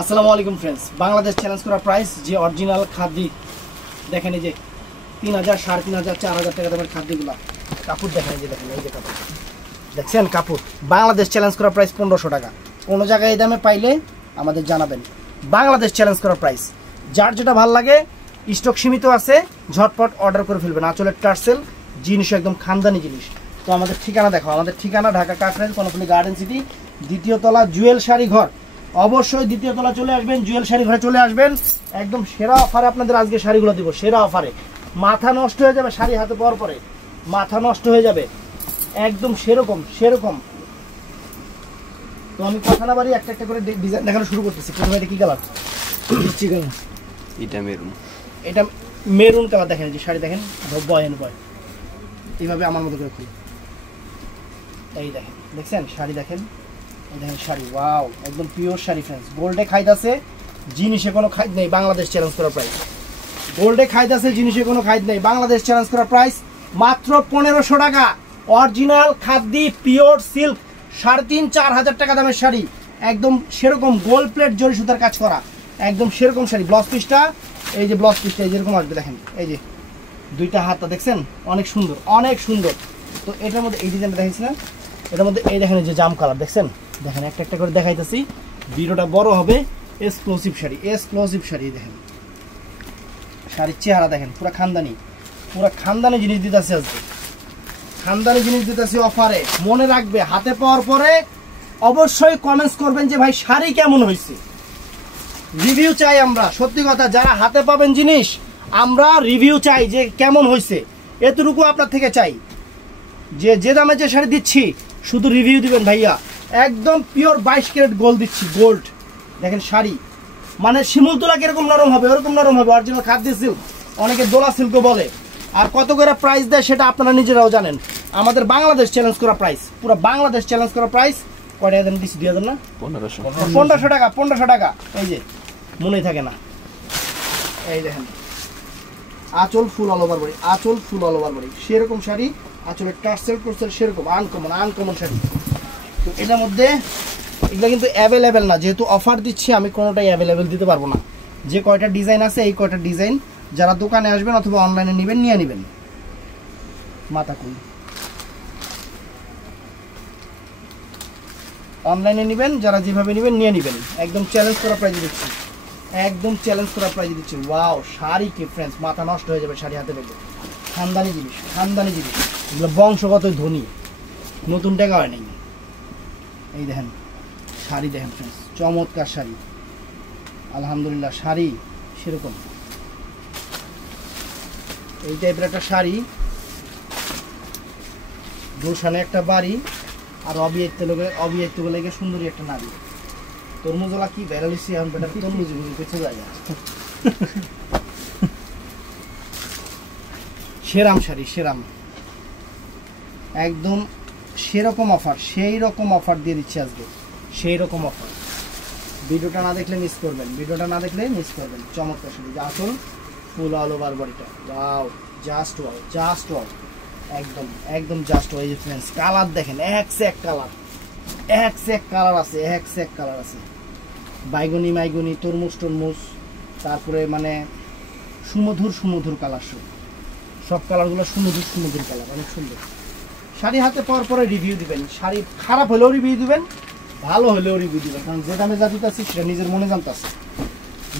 আসসালামু আলাইকুম friends, Bangladesh challenge করা প্রাইস যে অরিজিনাল খাদি দেখেন, এই যে 3000, 3500, 4000 টাকা দামের খাদিগুলো কাপড় দেখেন, এই যে দেখেন, এই যে কাপড় দেখছেন, কাপড় বাংলাদেশ চ্যালেঞ্জ করা প্রাইস 1500 টাকা। কোনো জায়গায় এই দামে পাইলে আমাদের জানাবেন। বাংলাদেশ চ্যালেঞ্জ করা প্রাইস, যার যেটা ভালো লাগে স্টক সীমিত আছে, ঝটপট অর্ডার করে ফেলবেন। আঁচলের টার্সেল জিনিস একদম খানদানি জিনিস। তো আমাদের ঠিকানা দেখো, আমাদের ঠিকানা ঢাকা কাকরাইল কর্ণফুলী গার্ডেন সিটি, দ্বিতীয় তলা, জুয়েল শাড়ি ঘর। অবশ্যই দ্বিতীয় তলা চলে আসবেন, জুয়েল শাড়ি ঘরে চলে আসবেন। একদম সেরা অফারে আপনাদের আজকে শাড়িগুলো দিব, সেরা অফারে। মাথা নষ্ট হয়ে যাবে শাড়ি হাতে পাওয়ার পরে, মাথা নষ্ট হয়ে যাবে একদম সেরকম সেরকম। তো আমি কথা না বাড়ি একটা একটা করে ডিজাইন দেখানো শুরু করতেছি। প্রথমে এটা কি কালার? এটা মেরুন, এটা মেরুন কালার। দেখেন যে শাড়ি দেখেন, বয় এইভাবে আমার মতো করে খুলে, এই দেখেন, দেখছেন শাড়ি দেখেন, এই দেখেন শাড়ি, ওয়াও, একদম পিওর শাড়ি ফ্রেন্ডস। গোল্ডে খাইদাছে, জিনিসে কোনো খাইদ নেই। বাংলাদেশ চ্যালেঞ্জ করা প্রাইস, গোল্ডে খাইদাছে, জিনিসে কোনো খাইদ নেই। বাংলাদেশ চ্যালেঞ্জ করা প্রাইস মাত্র 1500 টাকা। অরিজিনাল খাদি পিওর সিল্ক 3500-4000 টাকা দামের শাড়ি, একদম সেরকম গোল্ড প্লেট জরি সুতার কাজ করা, একদম সেরকম শাড়ি। ব্লাউজ পিসটা, এই যে ব্লাউজ পিসটা এই যেরকম আসবে দেখেন, এই যে দুইটা হাতটা দেখছেন, অনেক সুন্দর, অনেক সুন্দর। তো এটার মধ্যে এই ডিজাইনটা দেখাইছি না, এটার মধ্যে এই দেখেন যে জাম কালার দেখছেন, দেখেন একটা একটা করে দেখাইতেছি, ভিডিওটা বড় হবে। এক্সক্লুসিভ শাড়ি, এক্সক্লুসিভ শাড়ি দেখেন, শাড়ির চেহারা দেখেন, পুরো খানদানি, পুরো খানদানি জিনিস দিতেছে আজকে, খানদানি জিনিস দিতেছে অফারে। মনে রাখবে, হাতে পাওয়ার পরে অবশ্যই কমেন্টস করবেন যে ভাই শাড়ি কেমন হয়েছে। রিভিউ চাই আমরা, সত্যি কথা, যারা হাতে পাবেন জিনিস আমরা রিভিউ চাই যে কেমন হয়েছে, এতটুকু আপনার থেকে চাই। যে দামে যে শাড়ি দিচ্ছি শুধু রিভিউ দিবেন ভাইয়া। একদম পিওর 22 ক্যারেট গোল্ড দিচ্ছি, গোল্ড। দেখেন শাড়ি মানে শিমুল তোলা কিরকম নরম হবে ওরকম নরম হবে, অরিজিনাল খাদি সিল্ক, অনেকে দোলা সিল্কও বলে। আর কত করে প্রাইস দেয় সেটা আপনারা নিজেরাও জানেন। আমাদের বাংলাদেশ চ্যালেঞ্জ করা প্রাইস, পুরো বাংলাদেশ চ্যালেঞ্জ করা প্রাইস কয়টা দেন দিচ্ছি? 2000 না, 1500 টাকা, 1500 টাকা। এই যে মনেই থাকে না, এই দেখেন আঁচল ফুল অল ওভার বডি, আঁচল ফুল অল ওভার বডি, সেরকম শাড়ি, আঁচলের টার্সেল টোর্সেল সেরকম আনকমন আনকমন শাড়ি। তো এটার মধ্যে এগুলো কিন্তু অ্যাভেলেবেল না, যেহেতু অফার দিচ্ছি আমি কোনোটাই অ্যাভেলেবেল দিতে পারবো না। যে কয়টা ডিজাইন আছে এই কয়টা ডিজাইন যারা দোকানে আসবেন অথবা অনলাইনে নেবেন নিয়ে নেবেন। মাথা কুল অনলাইনে নেবেন, যারা যেভাবে নেবেন নিয়ে নেবেন। একদম চ্যালেঞ্জ করা প্রাইজে দিচ্ছি, একদম চ্যালেঞ্জ করা প্রাইজে দিচ্ছি। ওয়াও, শাড়ি কি ফ্রেন্ডস, মাথা নষ্ট হয়ে যাবে শাড়ি হাতে পেলে। খানদানি জিনিস, খানদানি জিনিস, এগুলো বংশগত ধনী, নতুন টাকা হয় নাই। এই দেখেন শাড়ি দেখেন ফ্রেন্ডস, চমৎকার শাড়ি, আলহামদুলিল্লাহ। শাড়ি সেরকম এই টাইপের একটা শাড়ি, গুলশানে একটা বাড়ি, আর অবিয়েক্ত লেগে সুন্দরী একটা নারী। তরমুজওয়ালা কি বেরালিসি, এখন বেটা তরমুজ পেছে যায়। সেরাম শাড়ি, সেরাম, একদম সেরকম অফার, সেই রকম অফার দিয়ে দিচ্ছি আজকে, সেই রকম অফার। ভিডিওটা না দেখলে মিস করবেন, ভিডিওটা না দেখলে মিস করবেন। চমৎকার শাড়ি, আসল ফুল অল ওভার বডিটা, wow, just wow, just wow, একদম একদম জাস্ট ওয়াও। এই যে ফ্রেন্ডস কালার দেখেন, এক সে এক কালার, এক সে এক কালার আছে, এক সে এক কালার আছে, বাইগনি মাইগনি, তরমুজ টরমুজ, তারপরে মানে সুমধুর সুমধুর কালার, সব কালারগুলো সুমধুর সুমধুর কালার, অনেক সুন্দর। শাড়ি হাতে পাওয়ার পরে রিভিউ দিবেন, শাড়ি খারাপ হলেও রিভিউ দিবেন, ভালো হলেও রিভিউ দিবেন, কারণ যে দামে যা দিতেছি সেটা নিজের মনে জানতেছি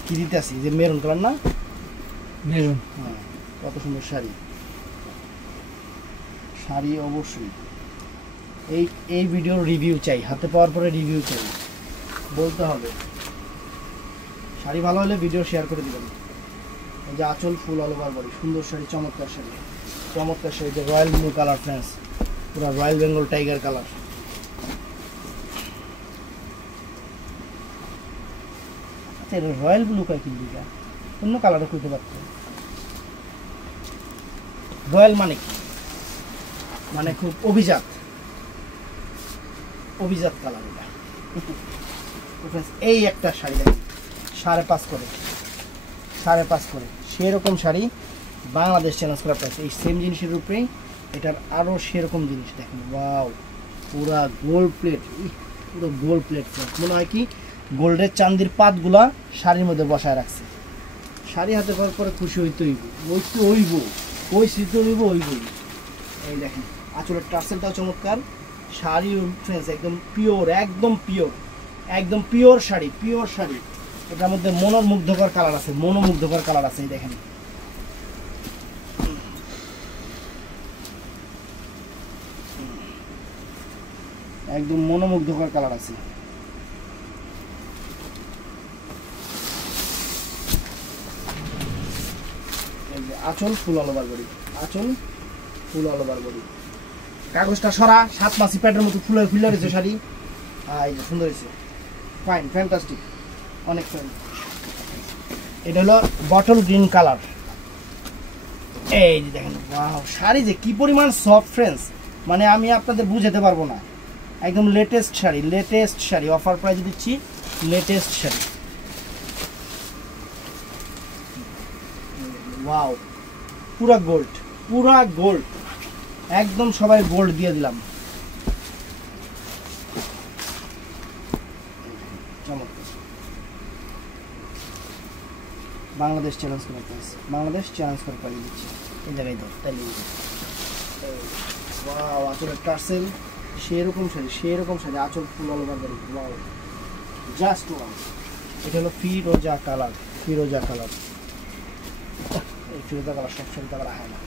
কি দিতেছি। যে মেরুন কালার না, মেরুন, হ্যাঁ, কত সুন্দর শাড়ি, শাড়ি অবশ্যই। এই ভিডিওর রিভিউ চাই, হাতে পাওয়ার পরে রিভিউ চাই, বলতে হবে। শাড়ি ভালো হলে ভিডিও শেয়ার করে দিবেন। এই যে আঁচল ফুল অল ওভার বডি, সুন্দর শাড়ি, চমৎকার শাড়ি, চমৎকার শাড়ি। যে রয়্যাল ব্লু কালার ফ্রেন্ডস, পুরো রয়্যাল বেঙ্গল টাইগার কালার। আচ্ছা, এটা রয়্যাল ব্লু কাই কিন্তু অন্য কালারও করতে পারত। রয়্যাল মানে কি, মানে খুব অভিজাত, অভিজাত কালার এটা। এই একটা শাড়ি দেখেন 5.5 করে, 5.5 করে, সেরকম শাড়ি বাংলাদেশ চ্যালেঞ্জ করা প্রাইস। এই সেম জিনিসের উপরেই এটার আরও সেরকম জিনিস দেখেন, ওয়াও, পুরা গোল্ড প্লেট, পুরো গোল্ড প্লেট। মনে হয় কি গোল্ডের চান্দির পাতগুলা শাড়ির মধ্যে বসায় রাখছে। শাড়ি হাতে পাওয়ার পরে খুশি হইতে হইব, ওই স্মৃতি হইব ওইবই। এই দেখেন আঁচলের টার্সেলটাও চমৎকার। শাড়ি ফ্রেন্ডস একদম পিওর, একদম পিওর, একদম পিওর শাড়ি, পিওর শাড়ি। এটার মধ্যে মনোমুগ্ধকর কালার আছে, মনোমুগ্ধকর কালার আছে। এই দেখেন একদম মনোমুগ্ধকর কালার আছে। আঁচল ফুল অল ওভার বডি, আঁচল ফুল অল ওভার বডি। কাগজটা সরা, 7 মাসি প্যাডের মতো ফুলে ফুলে রয়েছে শাড়ি। এই যে সুন্দর হয়েছে, ফাইন, ফ্যান্টাস্টিক, অনেক ফাইন। এটা হলো বটল গ্রিন কালার। এই যে দেখেন ওয়াও, শাড়ি যে কি পরিমাণ সফট ফ্রেন্ডস, মানে আমি আপনাদের বুঝাতে পারবো না। একদম latest sari, latest sari, offer price দিচ্ছি, লেটেস্ট শাড়ি। ওয়াও, পুরা গোল্ড, পুরা গোল্ড, একদম সবাই গোল্ড দিয়ে দিলাম। বাংলাদেশ চ্যালেঞ্জ করে প্রাইস, বাংলাদেশ চ্যালেঞ্জ করে প্রাইস দিচ্ছি এই জায়গায় দাও তাইলে। ওয়াও, আঁচলের টার্সেল সেরকম শাড়ি, সেরকম শাড়ি, আঁচল ফুল all over body. Wow, just wow. এটা হলো ফিরোজা কালার, ফিরোজা কালার। এই ফিরোজা কালার সব শাড়ি কালার হয় না,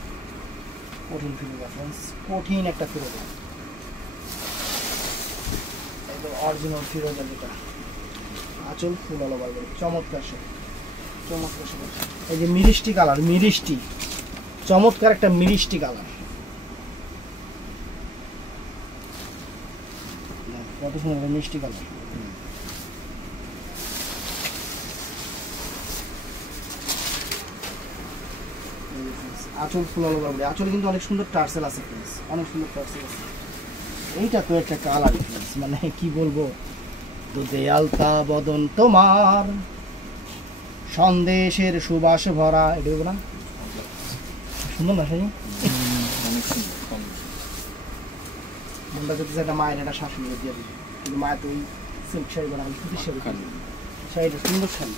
কঠিন ফিরোজা ফ্রেন্ডস, কঠিন একটা ফিরোজা, একদম অরিজিনাল ফিরোজা যেটা। আঁচল ফুল অল ওভার বডি, চমৎকার শাড়ি, চমৎকার শাড়ি। এই যে মিষ্টি কালার, মিষ্টি, চমৎকার একটা মিষ্টি কালার। কত সুন্দর মিষ্টি কালার। আঁচল ফুল অল ওভার বডি, আঁচলে কিন্তু অনেক সুন্দর টার্সেল আছে ফ্রেন্ডস, অনেক সুন্দর টার্সেল আছে। এইটা তো একটা কালার ফ্রেন্ডস, মানে কি বলবো, দুধে আলতা বদন তোমার, সন্দেশের সুবাস ভরা। এটা না সুন্দর না শাড়ি, মনটা যদি একটা মায়ের একটা শাশুড়ি দিয়ে দিবে, কিন্তু মায়ের তো ওই সিল্ক শাড়ি বানাবে, সুতির শাড়ি, শাড়িটা সুন্দর শাড়ি,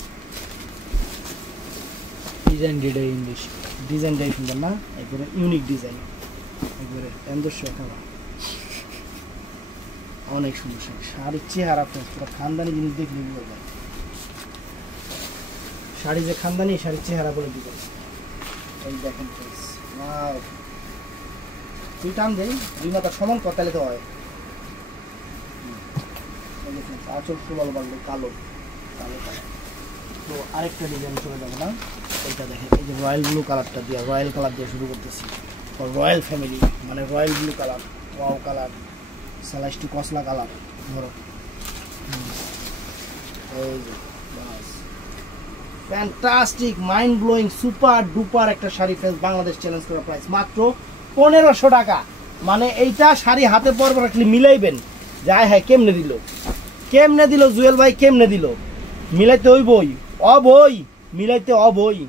ডিজাইন ডিডাই ইংলিশ, ডিজাইনটাই সুন্দর না, একবারে ইউনিক ডিজাইন, একবারে এন্দস্য খেলা, অনেক সুন্দর শাড়ি। শাড়ির চেহারা ফ্রেন্ডস পুরো খানদানি জিনিস দেখলে বুঝা যায়, শাড়ি যে খানদানি, শাড়ির চেহারা বলে দিবে। এই দেখেন ফ্রেন্ডস, ওয়াও, তুই টান দেই দুই মাথা সমান কথালে তো হয়। আঁচল ফুল অল ওভার কালো, কালো কালার। তো আরেকটা ডিজাইন চলে যাবো না, এইটা দেখেন, এই যে রয়্যাল ব্লু কালারটা দিয়ে, রয়্যাল কালার দিয়ে শুরু করতেছি, রয়্যাল ফ্যামিলি মানে royal blue colour, wow colour, সালাইস্টু কসলা কালার, ধরো এই যে fantastic, mind blowing, super duper একটা শাড়ি ফ্রেন্ডস। বাংলাদেশ চ্যালেঞ্জ করা প্রাইস মাত্র 1500 টাকা। মানে এইটা শাড়ি হাতে পরব রাখলে মিলাইবেন, যায় হ্যাঁ কেমনে দিল, কেমনে দিল জুয়েল ভাই, কেমনে দিল, মিলাইতে ওই বই অবই, মিলাইতে অবই।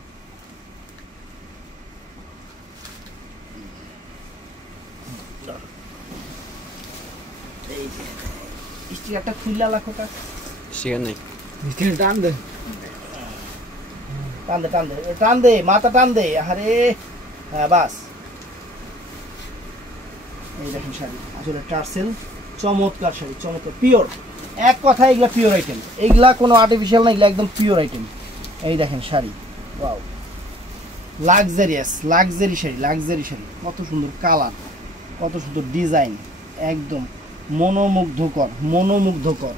স্টিকারটা খুললা লাখোটা, স্টিকার নেই, স্টিকার টান দে, টান দে, টান দে, টান দে, মাথা টান দে, আরে হ্যাঁ বাস। এই দেখেন শাড়ি, আসলে টার্সেল, চমৎকার শাড়ি, চমৎকার পিওর, এক কথা এগুলা পিওর আইটেম, এইগুলা কোনো আর্টিফিশিয়াল না, এগুলা একদম পিওর আইটেম। এই দেখেন sari, wow, luxurious, luxury sari, luxury sari, কত সুন্দর কালার, কত সুন্দর ডিজাইন, একদম মনোমুগ্ধকর, মনোমুগ্ধকর।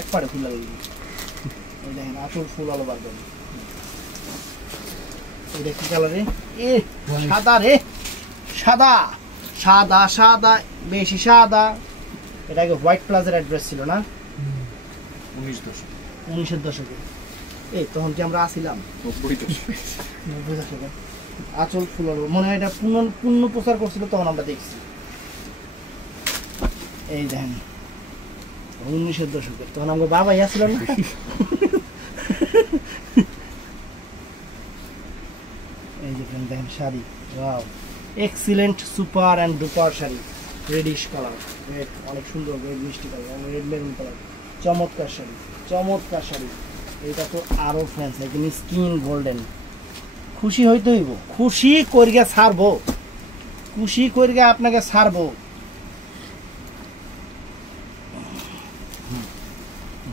এক পাড়ে ফুল লাগে, এই দেখেন আঁচল ফুল অল ওভার বডি। এটা কি কালারে, এ সাদা রে, সাদা, সাদা, সাদা, বেশি সাদা। এটা আগে হোয়াইট প্লাজার অ্যাড্রেস ছিল না, 19 দশকে। এই তখন কি আমরা আসিলাম 90 দশকে। আঁচল ফুল অল, মনে হয় এটা পূর্ণ প্রচার করছিল, তখন আমরা দেখছি। এই দেখেন 19 দশকে, তখন আমরা বাবাই আসছিল না। এই দেখেন, দেখেন sari, wow, excellent, super and duper sari, radish colour, red অনেক সুন্দর, রেড মিষ্টি কালার, রেড মেরুন কালার, চমৎকার শাড়ি, চমৎকার শাড়ি। এটা তো আরো ফ্রেন্ডস একদম স্কিন গোল্ডেন। খুশি হইতে হইব, খুশি করিয়া ছাড়বো, খুশি করিয়া আপনাকে ছাড়বো।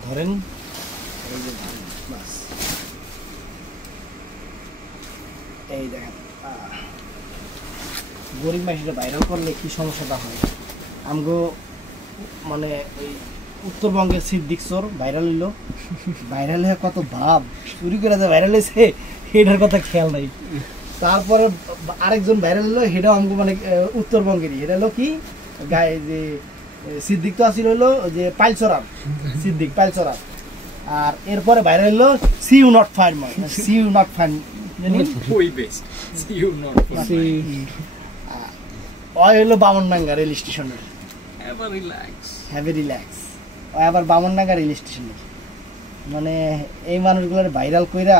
ধরেন এই যে বাস, এই দেখেন গরিব মাসিটা ভাইরাল করলে কি সমস্যাটা হয়। আমগো মানে ওই উত্তরবঙ্গের সিদ্দিক চোর ভাইরাল হইলো, ভাইরাল হয়ে কত ভাব চুরি করে যে ভাইরাল হয়েছে এটার কথা খেয়াল নাই। তারপরে আরেকজন ভাইরাল হলো, সেটাও আমগো মানে উত্তরবঙ্গেরই, এটা হলো কি গায়ে যে সিদ্দিক তো আসিল হইলো যে পাইলচরার, সিদ্দিক পাইলচরার। আর এরপরে ভাইরাল হলো see you not fine, see you not fine হলো বামনডাঙ্গা রেল স্টেশনের, হ্যাভ এ রিল্যাক্স। আবার বামনডাঙ্গা রেল স্টেশনের মানে এই মানুষগুলোর ভাইরাল কইরা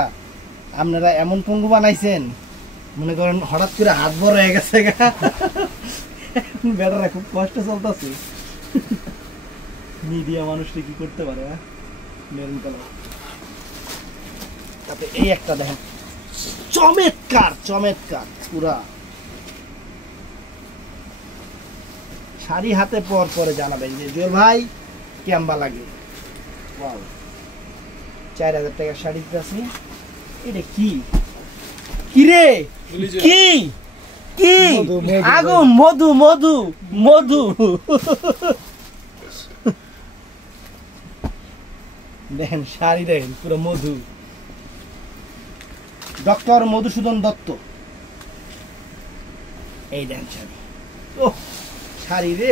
আপনারা এমন পঙ্গু বানাইছেন, মনে করেন হঠাৎ করে হাত বড় হয়ে গেছে গা, বেটারা খুব কষ্ট চলতেছে। মিডিয়া মানুষটা কি করতে পারে, মেরুন কালার। তাতে এই একটা দেখেন চমৎকার, চমৎকার পুরা শাড়ি হাতে পর পরে জানাবেন যে জোর ভাই কেমবা লাগে। ওয়াও 4000 টাকার শাড়িতে আছি। এটা কি কি রে, কি কি আগুন, মধু মধু মধু। দেখেন শাড়ি দেখেন পুরো মধু, ডক্টর মধুসূদন দত্ত। এই দেখেন শাড়ি, ও শাড়ি রে,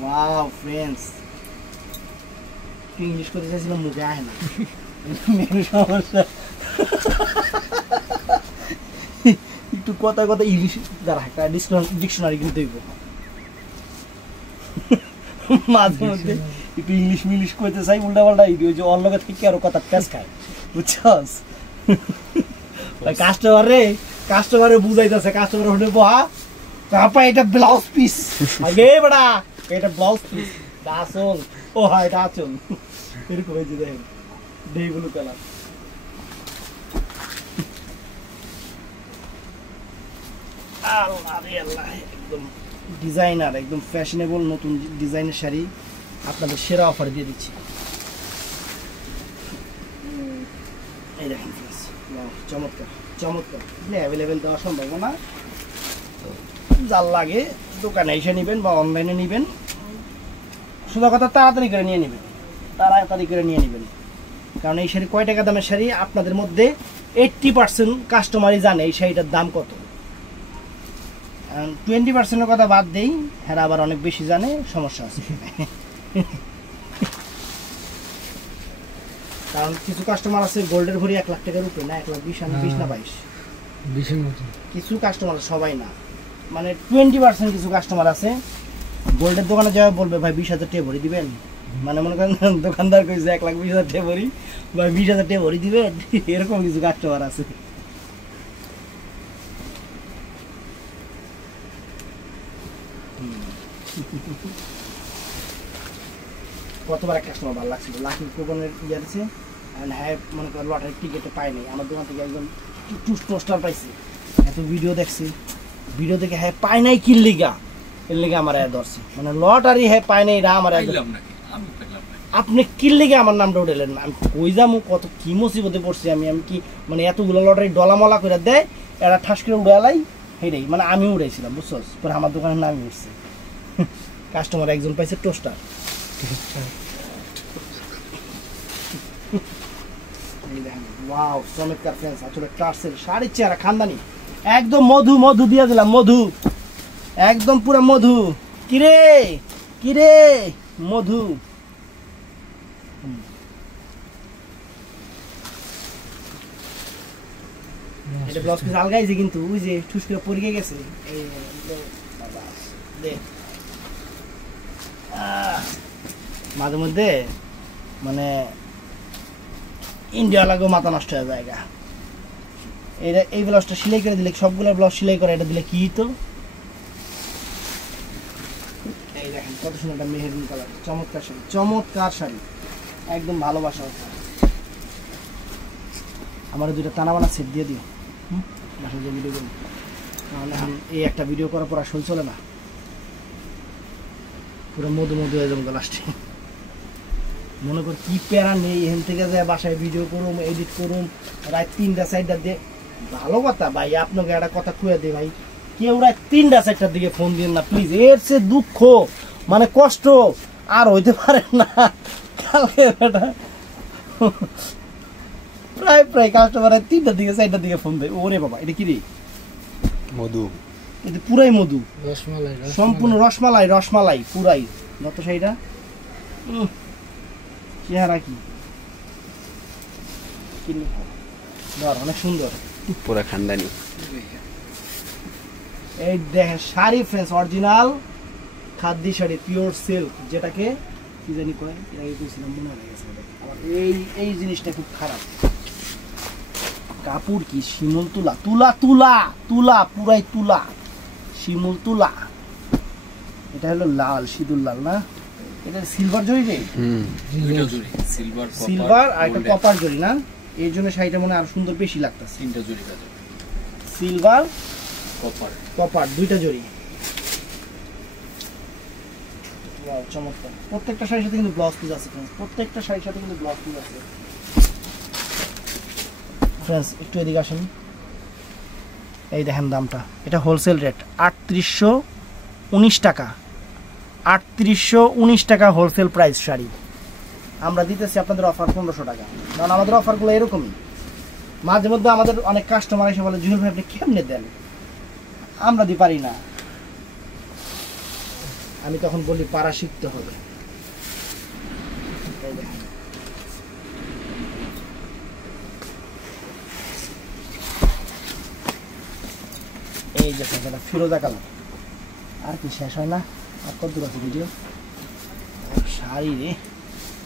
ওয়াও ফ্রেন্ডস। ইংলিশ করতে চাইছিলাম মুখে আয় না, মেরু সমস্যা। একটু কথা কথা ইংলিশ দ্বারা একটা ডিকশনারি কিনতে হইব, মাঝে মধ্যে একটু ইংলিশ মিলিশ করতে চাই উল্টা পাল্টা, ওই যে অন্য থেকে আরো কথা প্যাস খায়, বুঝছস। কাস্টমারে কাস্টমারে বুঝাইতেছে, কাস্টমার হলে বহা আপা এটা ব্লাউজ পিস, আগে বড়া এটা ব্লাউজ পিস, আসল ও হ্যাঁ এটা আসল, এরকম হয়েছে। দেখেন ডে ব্লু কালার, একদম ডিজাইনার, একদম ফ্যাশনেবল নতুন ডিজাইনের শাড়ি আপনাদের সেরা অফারে দিয়ে দিচ্ছি। এই দেখেন চমৎকার চমৎকার, অ্যাভেলেবেল দেওয়া সম্ভব না, যার লাগে দোকানে এসে নেবেন বা অনলাইনে নেবেন। সোজা কথা তাড়াতাড়ি করে নিয়ে নেবেন, তাড়াতাড়ি করে নিয়ে নেবেন। কারণ এই শাড়ি কয় টাকা দামের শাড়ি আপনাদের মধ্যে 80% কাস্টমারই জানে এই শাড়িটার দাম কত। 20%-এর কথা বাদ দেই, হ্যাঁ আবার অনেক বেশি জানে, সমস্যা আছে। কারণ কিছু কাস্টমার আছে গোল্ডের ভরি 1 লাখ টাকার উপরে, না 1,20,000 না 22 কিছু কাস্টমার, সবাই না, মানে 20% কিছু কাস্টমার আছে গোল্ডের দোকানে যাওয়া বলবে ভাই 20,000 টাকা ভরি দিবেন, মানে মনে করেন দোকানদার কইছে 1,20,000 টাকা ভরি বা 20,000 টাকা ভরি দিবেন, এরকম কিছু কাস্টমার আছে। কতবার এক কাস্টমার ভালো লাগছিল, লাকি কুপনের ইয়ে আছে, হ্যাঁ মনে করেন লটারির টিকিটে পাই নাই, আমার দোকান থেকে একজন টোস্টার পাইছে, এত ভিডিও দেখছি, ভিডিও দেখে হ্যাঁ পাই নাই কি লিগা, এর লিগে আমার ধরছে, মানে লটারি হ্যাঁ পাই নাই এটা আমার, আপনি কি লিগে আমার নামটা উঠেলেন, আমি কই যাবো, কত কি মুসিবতে পড়ছি আমি, আমি কি মানে এতগুলো লটারি ডলামলা করে দেয়, এরা ঠাস করে উড়ালাই, সেটাই মানে আমি উড়াইছিলাম, বুঝছস, পরে আমার দোকানের নামই উঠছে। কাস্টমার একজন পাইছে টোস্টার। ওয়াও চমৎকার ফ্রেন্ডস, আসলে ক্লাসের শাড়ির চেহারা খানদানি, একদম মধু মধু দিয়ে দিলাম, মধু একদম পুরো মধু। কিরে কিরে মধু, এটা ব্লাউজ পিস আলগাইছে কিন্তু ওই যে ঠুস করে পড়ে গেছে, এই বাবা দে মাঝে মধ্যে মানে ইন্ডিয়া লাগো মাথা নষ্ট হয়ে জায়গা। এটা এই ব্লাউজটা সেলাই করে দিলে, সবগুলো ব্লাউজ সেলাই করে এটা দিলে কি তো এই দেখেন কত সুন্দর একটা মেহেরুন কালার, চমৎকার শাড়ি, চমৎকার শাড়ি, একদম ভালোবাসা। আমার দুইটা টানা সেট দিয়ে দিও, বাসায় যে ভিডিও করি, নাহলে এই একটা ভিডিও করার পর আসল চলে না, পুরো মধু মধু হয়ে যাবো লাস্টে। মনে কর কি প্যারা নেই, এখান থেকে যায় বাসায় ভিডিও করুম, এডিট করুম, রাত 3টা 4টার দিয়ে। ভালো কথা ভাই, আপনাকে একটা কথা খুঁয়ে দিই ভাই, কেউ রাত 3টা 4টার দিকে ফোন দিন না প্লিজ। এর সে দুঃখ মানে কষ্ট আর হইতে পারে না। কালকে বেটা প্রায় কাস্টমার 3টার দিকে 4টার দিকে ফোন দেয়। ওরে বাবা, এটা কি রে? মধু, এটা পুরাই মধু, রসমালাই, সম্পূর্ণ রসমালাই, রসমালাই পুরাই। যত শাড়িটা চেহারা কি অনেক সুন্দর, পুরা খানদানি। এই দেখেন sari friends, original খাদ্যি sari, pure silk, যেটাকে কি জানি কয়, মনে হয়ে গেছে। এই জিনিসটা খুব খারাপ। কাপড় কি শিমুল তুলা, তুলা তুলা তুলা, পুরাই তুলা, শিমুল তুলা। এটা হলো লাল, সিঁদুর লাল না, এটা সিলভার জরি রে, সিলভার আর একটা কপার জরি না, এই জন্য শাড়িটা মনে আরো সুন্দর বেশি লাগতেছে। 3টা জরি, সিলভার কপার, কপার 2টা জরি। চমৎকার। প্রত্যেকটা শাড়ির সাথে কিন্তু ব্লাউজ পিস আছে ফ্রেন্ডস, প্রত্যেকটা শাড়ির সাথে কিন্তু ব্লাউজ পিস আছে ফ্রেন্ডস। একটু এদিকে আসেন, এই দেখেন দামটা, এটা হোলসেল রেট 3819 টাকা, 3819 টাকা হোলসেল প্রাইস শাড়ি। আমরা দিতেছি আপনাদের অফার 1500 টাকা, কারণ আমাদের অফারগুলো এরকমই। মাঝে মধ্যে আমাদের অনেক কাস্টমার এসে বলে, জুয়েল ভাই আপনি কেমনে দেন, আমরা দিতে পারি না। আমি তখন বলি পারা শিখতে হবে। এই যে ফিরোজা কালার, আর কি শেষ হয় না, আর কত দূর আছে ভিডিও। শাড়ি রে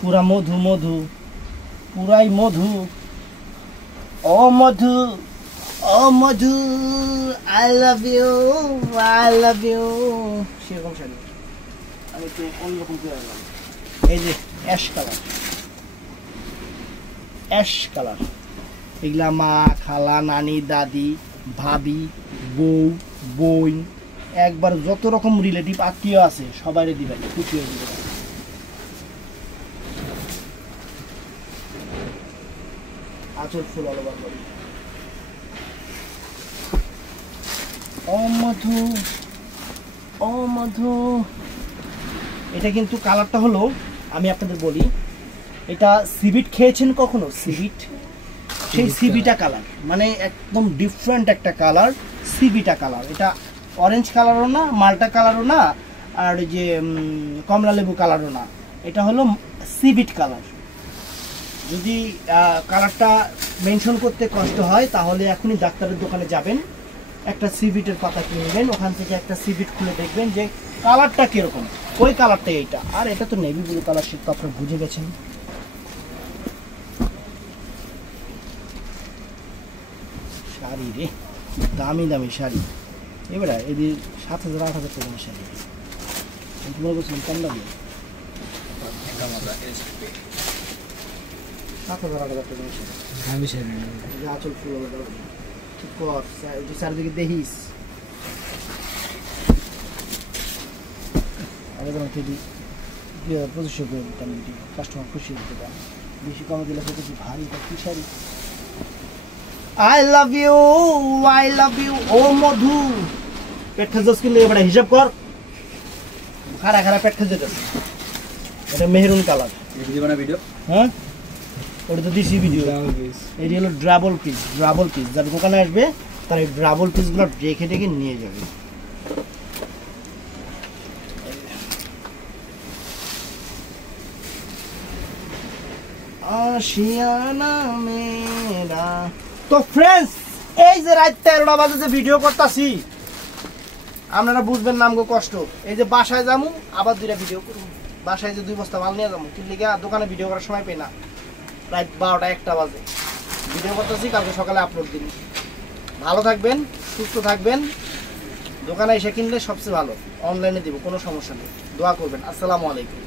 পুরা মধু মধু, পুরাই মধু, ও মধু, ও মধু, I love you, I love you, সেরকম শাড়ি। আমি তো অন্যরকম করে আনলাম। এই যে অ্যাশ কালার, অ্যাশ কালার, এগুলা মা, খালা, নানি, দাদি, ভাবি, বউ, বোন, একবার যত রকম রিলেটিভ আত্মীয় আছে সবাই দিবেন, খুশি হয়ে দিবেন। আঁচল ফুল অল ওভার করি। ও মধু, ও মধু। এটা কিন্তু কালারটা হলো, আমি আপনাদের বলি, এটা সিবিট খেয়েছেন কখনো? সিবিট, সেই সিবিটা কালার, মানে একদম ডিফারেন্ট একটা কালার, সিবিটা কালার। এটা অরেঞ্জ কালারও না, মাল্টা কালারও না, আর যে কমলা লেবু কালারও না, এটা হলো সিবিট কালার। যদি কালারটা মেনশন করতে কষ্ট হয় তাহলে এখনই ডাক্তারের দোকানে যাবেন, একটা সিবিটের পাতা কিনবেন, ওখান থেকে একটা সিবিট খুলে দেখবেন যে কালারটা কিরকম, ওই কালারটাই এইটা। আর এটা তো নেভি ব্লু কালার, সেটা তো আপনারা বুঝে গেছেন। শাড়ি রে, দামি দামি শাড়ি, এবারে এদের 7000 8000 টাকা শাড়ি, মনে করছেন কম দামি? 7000 8000 টাকা শাড়ি, আঁচল ফুল ঠিক কর, চারিদিকে দেখিস। আগে যেমন যদি 2500 করে দিতাম, কাস্টমার খুশি হতে পারে, বেশি কমে দিলে হতো কি ভারী কি sari. I love you, I love you, ও মধু। পেট খাজস কিন্তু এবারে হিসাব কর, খারা খারা পেট খাজে যাচ্ছে। এটা মেহরুন কালার, ভিডিও, হ্যাঁ ওটা তো দিছি ভিডিও। এই হলো ডাবল পিস, ডাবল পিস। যার দোকানে আসবে তার এই ডাবল পিসগুলো রেখে রেখে নিয়ে যাবে। আশিয়ানা মেরা। তো ফ্রেন্ডস, এই যে রাত 13টা বাজে যে ভিডিও করতেছি, আপনারা বুঝবেন নাম গো কষ্ট। এই যে বাসায় যাবো, আবার 2টা ভিডিও করবো, বাসায় যে 2 বস্তা মাল নিয়ে যাবো, কিন্তু দোকানে ভিডিও করার সময় পাই না। রাত 12টা 1টা বাজে ভিডিও করতেছি, কালকে সকালে আপলোড দিন। ভালো থাকবেন, সুস্থ থাকবেন, দোকানে এসে কিনলে সবচেয়ে ভালো, অনলাইনে দিব কোনো সমস্যা নেই। দোয়া করবেন। আসসালামু আলাইকুম।